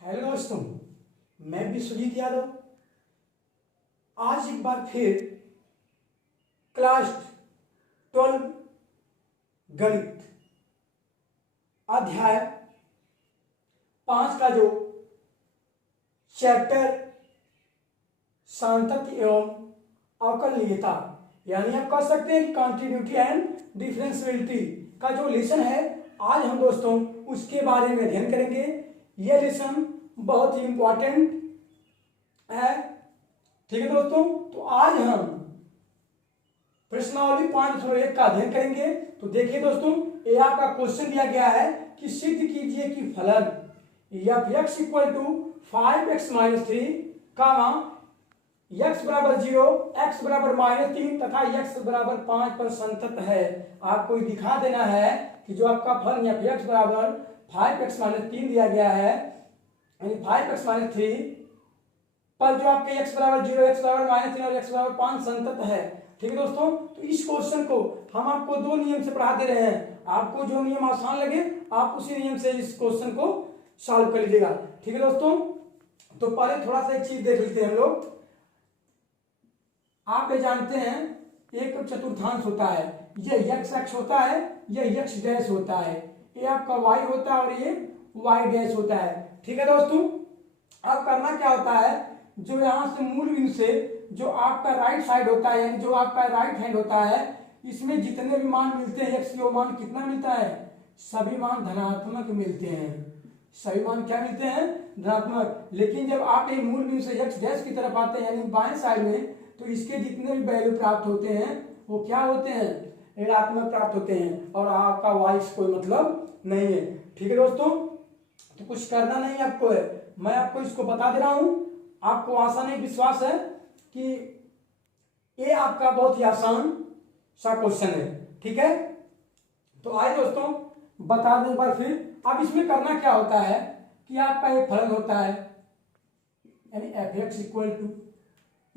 Hello दोस्तों, मैं विश्वजीत यादव आज एक बार फिर क्लास 12 गणित अध्याय 5 का जो चैप्टर सांतत्य एवं अवकलनीयता यानी आप कह सकते हैं कि कॉन्टिन्यूटी एंड डिफरेंशियबिलिटी का जो लेसन है, आज हम दोस्तों उसके बारे में अध्ययन करेंगे। यह लेसन बहुत ही इंपॉर्टेंट है। ठीक है दोस्तों, तो आज हम प्रश्नावली 5.1 का अध्ययन करेंगे। तो देखिए दोस्तों, ये आपका क्वेश्चन दिया गया है कि सिद्ध कीजिए कि फलन f(x = 5x-3) x बराबर 0, x बराबर -3 तथा x बराबर 5 पर संतत है। आपको दिखा देना है कि जो आपका फलन f(x बराबर 5x-3) दिया गया है, यानी 5x-3 पर जो आपके x बराबर 0, x बराबर -3 और x बराबर 5 संतत है। ठीक है दोस्तों, तो इस क्वेश्चन को हम आपको दो नियम से पढ़ा दे रहे हैं। आपको जो नियम आसान लगे आप उसी नियम से इस क्वेश्चन को सॉल्व कर लीजिएगा। ठीक है दोस्तों, तो पहले थोड़ा सा एक चीज देख लेते हैं हम लोग। आप ये जानते हैं एक चतुर्थांश होता है, ये x होता है, ये x डैश होता है, ये आपका y होता है और ये y डैश होता है। ठीक है दोस्तों, अब करना क्या होता है, जो यहाँ से मूल बिंदु से जो आपका राइट साइड होता है, यानी जो आपका राइट हैंड होता है, इसमें जितने भी मान मिलते हैं x के, वो मान कितना मिलता है, सभी मान धनात्मक मिलते हैं। सभी मान क्या मिलते हैं, धनात्मक। लेकिन जब आप ये मूल बिंदु से x डैश की तरफ आते हैं, यानी बाएं साइड में, तो इसके जितने भी वैल्यू प्राप्त होते हैं वो क्या होते हैं, ऋणात्मक प्राप्त होते हैं, और आपका y से कोई मतलब नहीं है। ठीक है दोस्तों, तो कुछ करना नहीं आपको है, मैं आपको इसको बता दे रहा हूं। आपको आसान एक विश्वास है कि ये आपका बहुत ही आसान सा क्वेश्चन है। ठीक है, तो आइए दोस्तों बता दें एक बार फिर। अब इसमें करना क्या होता है कि आपका एक फलन होता है, यानी f(x =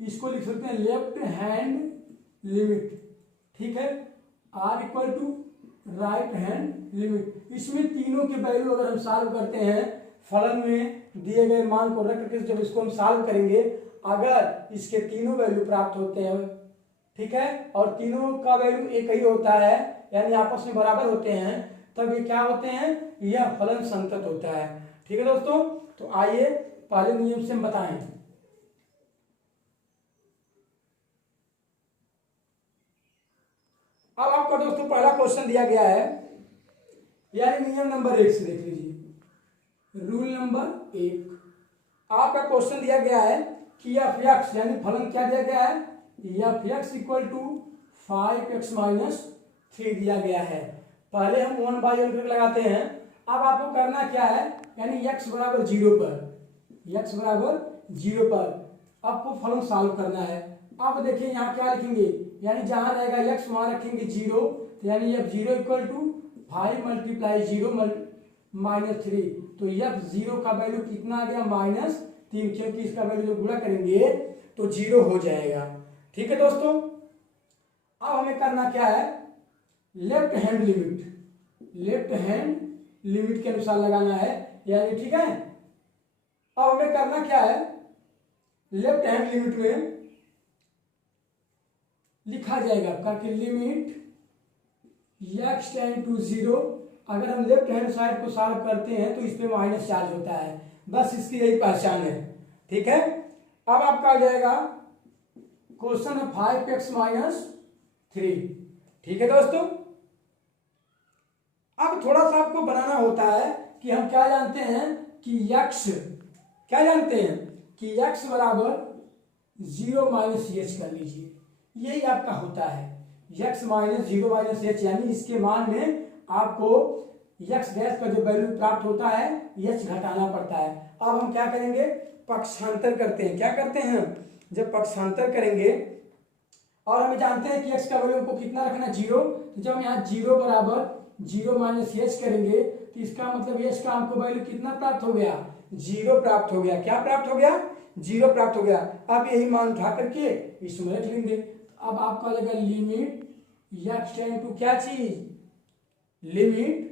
इसको लिख सकते हैं लेफ्ट हैंड लिमिट। ठीक है, r = राइट हैंड लिमिट। इसमें तीनों के वैल्यू अगर हम सॉल्व करते हैं, फलन में दिए गए मान को रख करके जब इसको हम सॉल्व करेंगे, अगर इसके तीनों वैल्यू प्राप्त होते हैं, ठीक है, और तीनों का वैल्यू एक ही होता है, यानी आपस में बराबर होते हैं, तब ये क्या होते हैं, यह फलन संतत होता है। ठीक है दोस्तों, तो आइए पहले नियम से हम बताएं। अब आपका दोस्तों पहला क्वेश्चन दिया गया है, यानी नियम नंबर 1 से देख लीजिए। रूल नंबर 1, आपका क्वेश्चन दिया गया है कि f(x) यानी फलन क्या दिया गया है, f(x = 5x-3) दिया गया है। पहले हम 1/n लगाते हैं। अब आपको करना क्या है, यानी x बराबर 0 पर आपको फलन सॉल्व करना है। अब देखिए यहाँ क्या लिखेंगे, यानी जहां रहेगा x वहां रखेंगे 0, तो यानी f(0 = 5 × 0 -3), तो f(0) का वैल्यू कितना आ गया, -3, क्योंकि इसका वैल्यू जो गुणा करेंगे तो 0 हो जाएगा। ठीक है दोस्तों, अब हमें करना क्या है, लेफ्ट हैंड लिमिट के अनुसार लगाना है, यानी ठीक है। अब हमें करना क्या है, लेफ्ट हैंड लिमिट में लिखा जाएगा आपका कि लिमिट x → 0। अगर हम लेफ्ट हैंड साइड को सॉल्व करते हैं तो इस पे माइनस चार्ज होता है, बस इसकी यही पहचान है। ठीक है, अब आपका आ जाएगा क्वेश्चन है 5x-3। ठीक है दोस्तों, अब थोड़ा सा आपको बनाना होता है कि हम क्या जानते हैं कि x बराबर 0 - h कर लीजिए, यही आपका होता है x - 0 - h, यानी इसके मान में आपको x डैश का जो वैल्यू प्राप्त होता है h घटाना पड़ता है। अब हम क्या करेंगे, पक्षांतर करते हैं। क्या करते हैं, जब पक्षांतर करेंगे और हमें जानते हैं कि x का वैल्यू को कितना रखना, 0, तो जब यहाँ 0 बराबर 0 - h करेंगे तो इसका मतलब h का हमको वैल्यू कितना प्राप्त हो गया, 0 प्राप्त हो गया। क्या प्राप्त हो गया, 0 प्राप्त हो गया। अब यही मान उठा करके इसमें रख लेंगे। अब आपका लगेगा लिमिट x → क्या चीज, लिमिट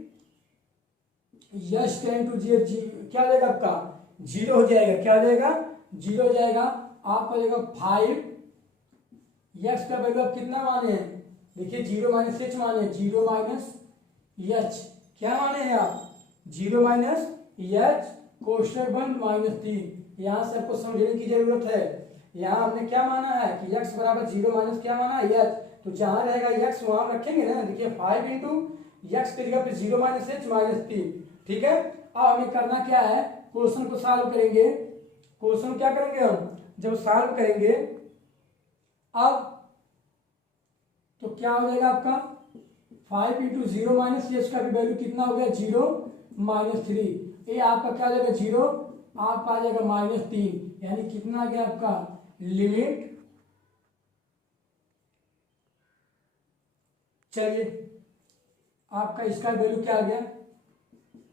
x → 0, क्या लगेगा आपका जीरो हो जाएगा। क्या हो जाएगा? जीरो हो जाएगा। आपका हो जाएगा 5 एक्स का वैल्यू आप कितना माने हैं? देखिए जीरो माइनस एच माने, जीरो माइनस एच क्या माने हैं आप? जीरो माइनस एच कोष्ठक बंद -3। यहां से आपको समझने की जरूरत है। यहाँ हमने क्या माना है कि x बराबर जीरो माइनस क्या माना है? एच। तो जहां रहेगा x वहां रखेंगे ना। देखिए 5 इंटू एक्स की जगह पे जीरो माइनस एच -3। ठीक है। अब हमें करना क्या है? क्वेश्चन को सॉल्व करेंगे। क्वेश्चन क्या करेंगे हम जब सॉल्व करेंगे? अब तो क्या हो जाएगा आपका? 5 इंटू जीरो माइनस एच का भी वैल्यू कितना हो गया? जीरो -3। ये आपका क्या हो जाएगा? जीरो आपका आ जाएगा -3। यानी कितना आ गया आपका? लिमिट, चलिए आपका इसका वैल्यू क्या आ गया?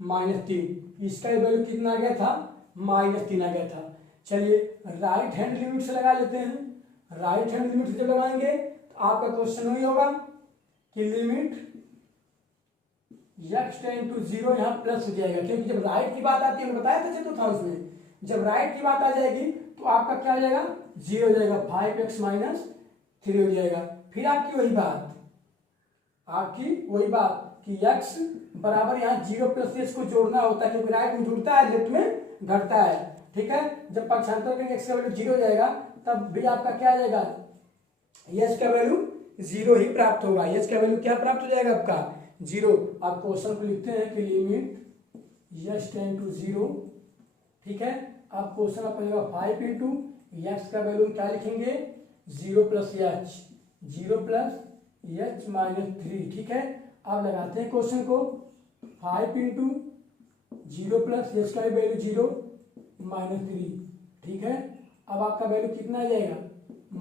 -3। इसका वैल्यू कितना आ गया था? -3 आ गया था। चलिए राइट हैंड लिमिट से लगा लेते हैं। राइट हैंड लिमिट से जब लगाएंगे तो आपका क्वेश्चन वही होगा कि limit x tend to zero, यहाँ प्लस हो जाएगा क्योंकि जब राइट की बात आती है, हमने बताया था चतुर्थांश में, जब राइट की बात आ जाएगी तो आपका क्या हो जाएगा? जीरो हो जाएगा। 5x -3 हो जाएगा। फिर आपकी वही बात कि x बराबर यहाँ जीरो प्लस एच को जोड़ना होता है क्योंकि राइट में जुड़ता है, लेफ्ट में घटता है। ठीक है। जब पक्षांतर करेंगे x का वैल्यू जीरो हो जाएगा तब भी आपका क्या आ जाएगा? एच का वैल्यू जीरो ही प्राप्त होगा। एच का वैल्यू क्या प्राप्त हो जाएगा आपका? जीरो। आप क्वेश्चन को लिखते हैं कि limit H tend to zero. ठीक है। आप क्वेश्चन आपका जाएगा 5 इंटू एक्स का वैल्यू क्या लिखेंगे? Zero plus H, zero plus H -3। ठीक है। आप लगाते हैं क्वेश्चन को 5 इंटू जीरो प्लस एच का वैल्यू जीरो -3। ठीक है। अब आपका वैल्यू कितना आ जाएगा?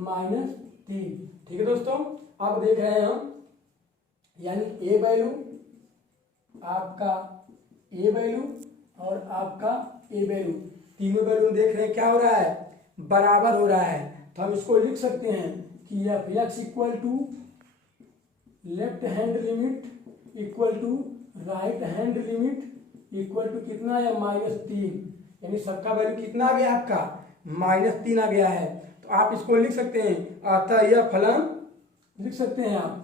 -3। ठीक है दोस्तों, अब देख रहे हैं हम, यानी ए वैल्यू, आपका ए वैल्यू और आपका ए वैल्यू, तीनों वैल्यू देख रहे हैं क्या हो रहा है? बराबर हो रहा है। तो हम इसको लिख सकते हैं कि F x equal to left hand limit equal to right hand limit equal to कितना है? -3। यानी सबका वैल्यू कितना आ गया आपका? -3 आ गया है। तो आप इसको लिख सकते हैं, अतः यह फलन लिख सकते हैं आप,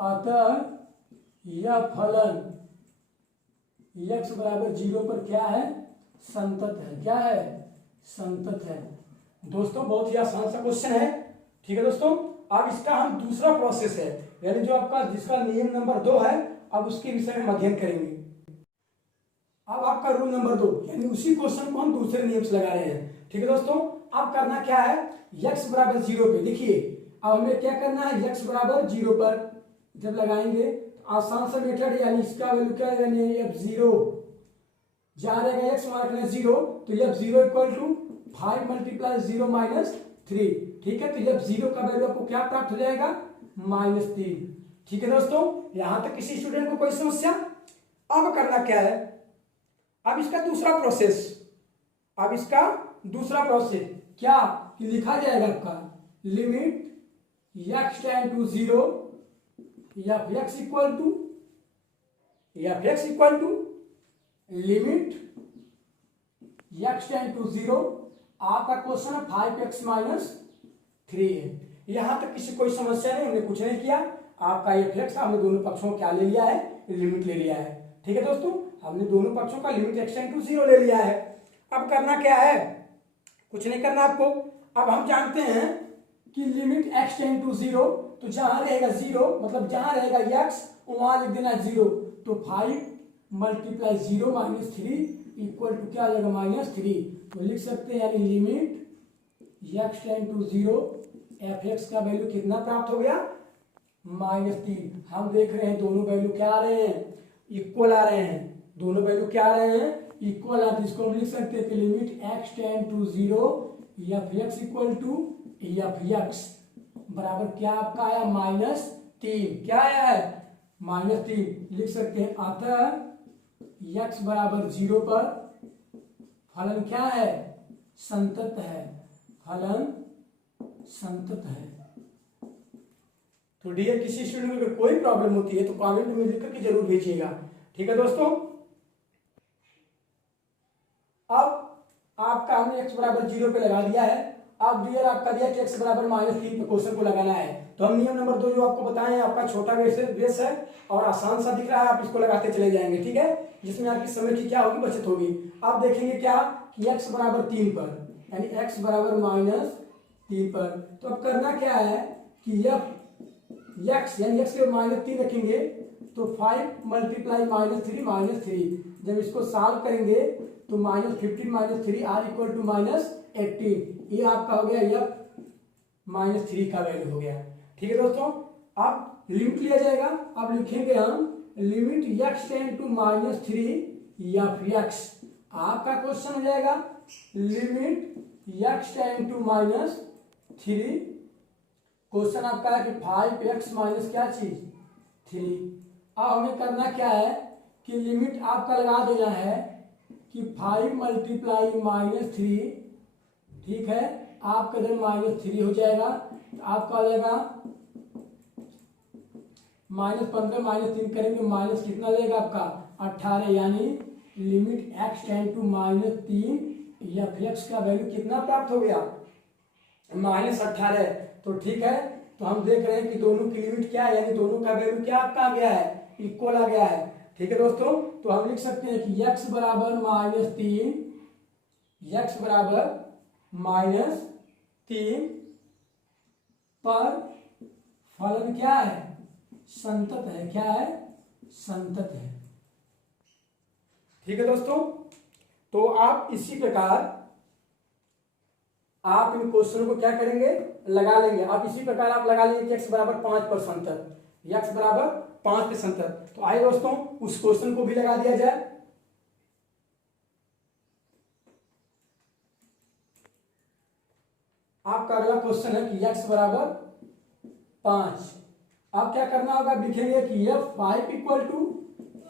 अतः यह फलन x बराबर जीरो पर क्या है? संतत है। क्या है? संतत है। दोस्तों बहुत ही आसान सा क्वेश्चन है। ठीक है दोस्तों, अब इसका हम दूसरा प्रोसेस है, यानी जो आपका जिसका नियम नंबर 2 है, अब उसके विषय में अध्ययन करेंगे। अब आपका रूल नंबर 2, यानी उसी क्वेश्चन को हम दूसरे नियम से लगा रहे हैं। ठीक है दोस्तों, अब करना क्या है? x बराबर जीरो पे देखिए, अब हमें क्या करना है? x बराबर जीरो पर जब लगाएंगे तो आसान सा मेथड, यानी इसका वैल्यू क्या है? यानी एफ जीरो, जहां रहेगा x वहां रखना जीरो, तो एफ जीरो इक्वल टू 5 × 0 -3। ठीक है। तो एफ जीरो का वैल्यू आपको क्या प्राप्त हो जाएगा? -3। ठीक है दोस्तों, यहां तक किसी स्टूडेंट को कोई समस्या? अब करना क्या है? अब इसका दूसरा प्रोसेस, क्या कि लिखा जाएगा आपका limit x tend to zero, f x equal to limit x tend to zero. आपका क्वेश्चन है 5x -3 है। यहां तक किसी कोई समस्या नहीं, हमने कुछ नहीं किया। आपका एफ एक्स हमने दोनों पक्षों को क्या ले लिया है? लिमिट ले लिया है। ठीक है दोस्तों, हमने दोनों पक्षों का limit x tend to zero ले लिया है। अब करना क्या है? कुछ नहीं करना आपको। अब हम जानते हैं कि limit x tend to zero, तो जहां रहेगा जीरो, मतलब जहां रहेगा x वहां लिख देना जीरो। तो 5 × 0 -3 इक्वल टू क्या आ जाएगा? -3। तो लिख सकते हैं, यानी limit x tend to zero, f x का वैल्यू कितना प्राप्त हो गया? -3। हम देख रहे हैं दोनों वैल्यू क्या आ रहे हैं? इक्वल आ रहे हैं। दोनों वैल्यू क्या आ रहे हैं? इक्वल आ रहे हैं। इसको हम लिख सकते हैं कि limit x tend to zero, f x equal to f x बराबर क्या आपका आया? -3। क्या आया है? -3। लिख सकते हैं, अतः x बराबर जीरो पर फलन क्या है? संतत है। फलन संतत है। तो डियर किसी स्टूडेंट को अगर कोई प्रॉब्लम होती है तो कमेंट में लिख करके जरूर भेजिएगा। ठीक है दोस्तों, अब आपने एक्स बराबर 0 पे लगा दिया है। अब डियर आपका दिया कि एक्स बराबर -3 पे क्वेश्चन को लगाना है। तो हम नियम नंबर 2 जो आपको बताएं, आपका छोटा बेस है और आसान सा दिख रहा है, आप इसको लगाते चले जाएंगे, ठीक है, जिसमें आपकी समय की क्या होगी, बचत होगी। आप देखेंगे क्या कि एक्स बराबर 3 पर, यानी एक्स बराबर -3 पर, तो अब करना क्या है कि एक्स यानी एक्स के -3 रखेंगे तो 5 मल्टीप्लाई -3 जब इसको सॉल्व करेंगे तो -15 -3 आर इक्वल टू -18, ये आपका हो गया एफ -3 का वैल्यू हो गया। ठीक है दोस्तों, अब लिमिट लिया जाएगा। अब लिखेंगे हम limit x tend to -3 f x. आपका क्वेश्चन हो जाएगा limit x tend to -3, question आपका है कि 5x माइनस क्या चीज 3। अब हमें करना क्या है कि लिमिट आपका लगा देना है कि 5 मल्टीप्लाई -3, ठीक है, आपका इधर -3 हो जाएगा, तो आपका हो जाएगा -15 -3 करेंगे माइनस कितना देगा आपका 18, यानी लिमिट x टेंड टू -3 या x का वैल्यू कितना प्राप्त हो गया -18। तो ठीक है, तो हम देख रहे हैं कि दोनों की लिमिट क्या है, यानी दोनों का वैल्यू क्या आपका आ गया है, इक्वल आ गया है। ठीक है दोस्तों, तो हम लिख सकते हैं कि x बराबर -3, x बराबर -3 पर फलन क्या है, संतत है। क्या है, संतत है। ठीक है दोस्तों, तो आप इसी प्रकार आप इन क्वेश्चनों को क्या करेंगे, लगा लेंगे। आप इसी प्रकार आप लगा लेंगे कि x बराबर 5 पर संतत, x बराबर 5 पे संतत। तो आइए दोस्तों उस क्वेश्चन को भी लगा दिया जाए। आपका अगला क्वेश्चन है कि x बराबर 5। अब क्या करना होगा, लिखेंगे कि f 5 इक्वल टू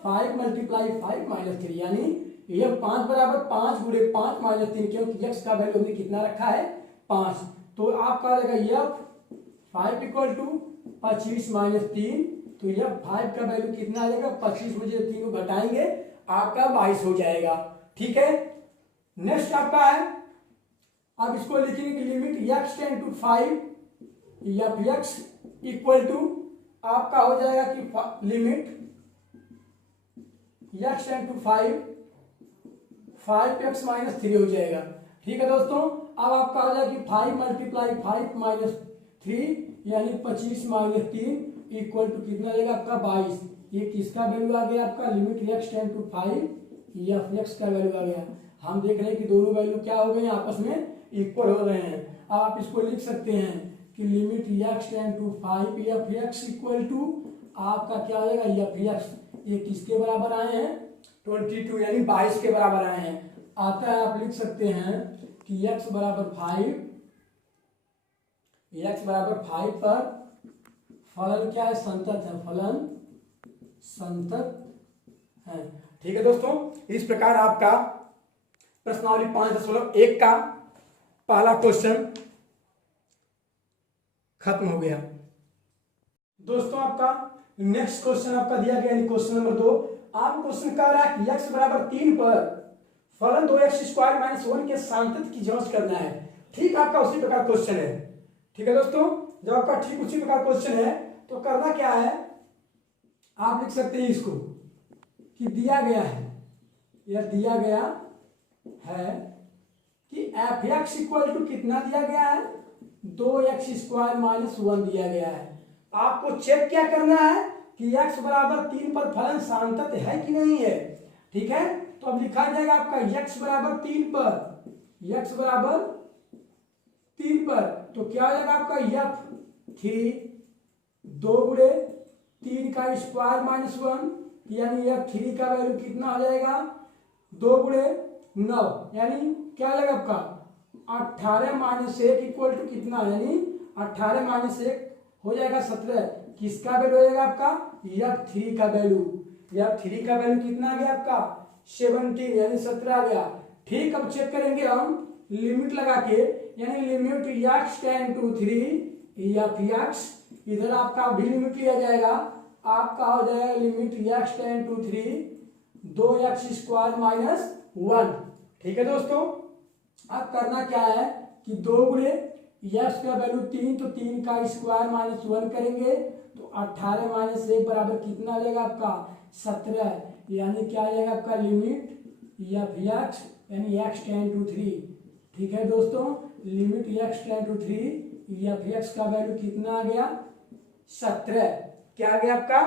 5 मल्टीप्लाई 5 -3, यानी ये 5 बराबर 5 गुणे 5 -3, क्योंकि x का वैल्यू हमने कितना रखा है 5। तो आपका आ जाएगा f 5 इक्वल टू 25 -3, तो यह 5 का वैल्यू कितना आ जाएगा 25 में से 3 को घटाएंगे आपका 22 हो जाएगा। ठीक है, नेक्स्ट आपका है, अब इसको लिखेंगे कि limit x tend to 5 f x equal to आपका हो जाएगा कि limit x tend to 5x -3 हो जाएगा। ठीक है दोस्तों, अब आपका हो जाएगा कि 5 मल्टीप्लाई 5 -3 यानी 25 -3 इक्वल टू कितना जाएगा आपका 22। ये किसका वैल्यू आ गया आपका, लिमिट x टेंड टू 5 या x का वैल्यू आ गया। हम देख रहे हैं कि दोनों वैल्यू क्या हो गए, आपस में इक्वल हो रहे हैं। अब आप इसको लिख सकते हैं कि लिमिट x टेंड टू 5 या x इक्वल टू आपका क्या हो जाएगा या x, ये किसके बराबर आए हैं 22, यानी 22 के बराबर आए हैं। आता है आप लिख सकते हैं कि x बराबर 5 पर फलन क्या है, संतत है, फलन संतत है। ठीक है दोस्तों, इस प्रकार आपका प्रश्नावली 5.1 का पहला क्वेश्चन खत्म हो गया। दोस्तों आपका नेक्स्ट क्वेश्चन आपका दिया गया, यानी क्वेश्चन नंबर 2। आप क्वेश्चन कह रहा है कि x बराबर 3 पर फलन 2x² - 1 के सांतत की जांच करना है। ठीक आपका उसी प्रकार क्वेश्चन है। ठीक है दोस्तों, जब आपका ठीक उसी प्रकार क्वेश्चन है तो करना क्या है, आप लिख सकते हैं इसको कि दिया गया है, यह दिया गया है कि एफ एक्स इक्वल टू कितना दिया गया है 2x² - 1 दिया गया है। आपको चेक क्या करना है कि x बराबर 3 पर फलन सांतत है कि नहीं है। ठीक है, तो अब लिखा जाएगा आपका x बराबर 3 पर, x बराबर 3 पर, तो क्या हो जाएगा आपका f3 2 गुणे 3 का स्क्वायर -1, यानी f3 का वैल्यू कितना हो जाएगा 2 गुणे 9, यानी क्या हो जाएगा आपका 18 - 1 इक्वल टू कितना, यानी 18 - 1 हो जाएगा 17। किसका वैल्यू हो जाएगा आपका f3 का वैल्यू, f3 का वैल्यू कितना आ गया आपका 17, यानी 17 आ गया। ठीक, अब चेक करेंगे हम लिमिट लगा के, यानी limit x tend to 3 f(x), इधर आपका भी लिमिट लिया जाएगा, आपका हो जाएगा limit x tend to 3 2x² - 1। ठीक है दोस्तों, अब करना क्या है कि 2 गुणे यक्स का वैल्यू 3, तो 3 का स्क्वायर माइनस 1 करेंगे तो 18 माइनस 1 बराबर कितना आ जाएगा आपका 17, यानी क्या आ जाएगा आपका लिमिट एफ एक्स यानी एक्स टेन टू 3। ठीक है दोस्तों, limit x tend to 3 f x का वैल्यू कितना आ गया 17। क्या आ गया आपका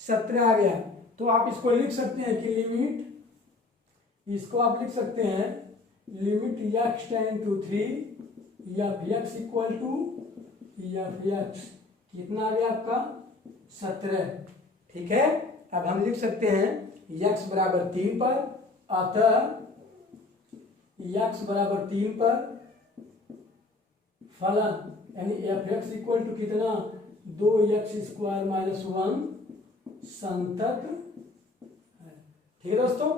17 आ गया। तो आप इसको लिख सकते हैं कि लिमिट, इसको आप लिख सकते हैं limit x tend to 3 f x equal to f x कितना आ गया आपका 17। ठीक है, अब हम लिख सकते हैं x बराबर 3 पर, अतः x बराबर 3 पर फलन यानी एफ एक्स इक्वल टू कितना 2x स्क्वायर माइनस 1 संतत है। ठीक है दोस्तों।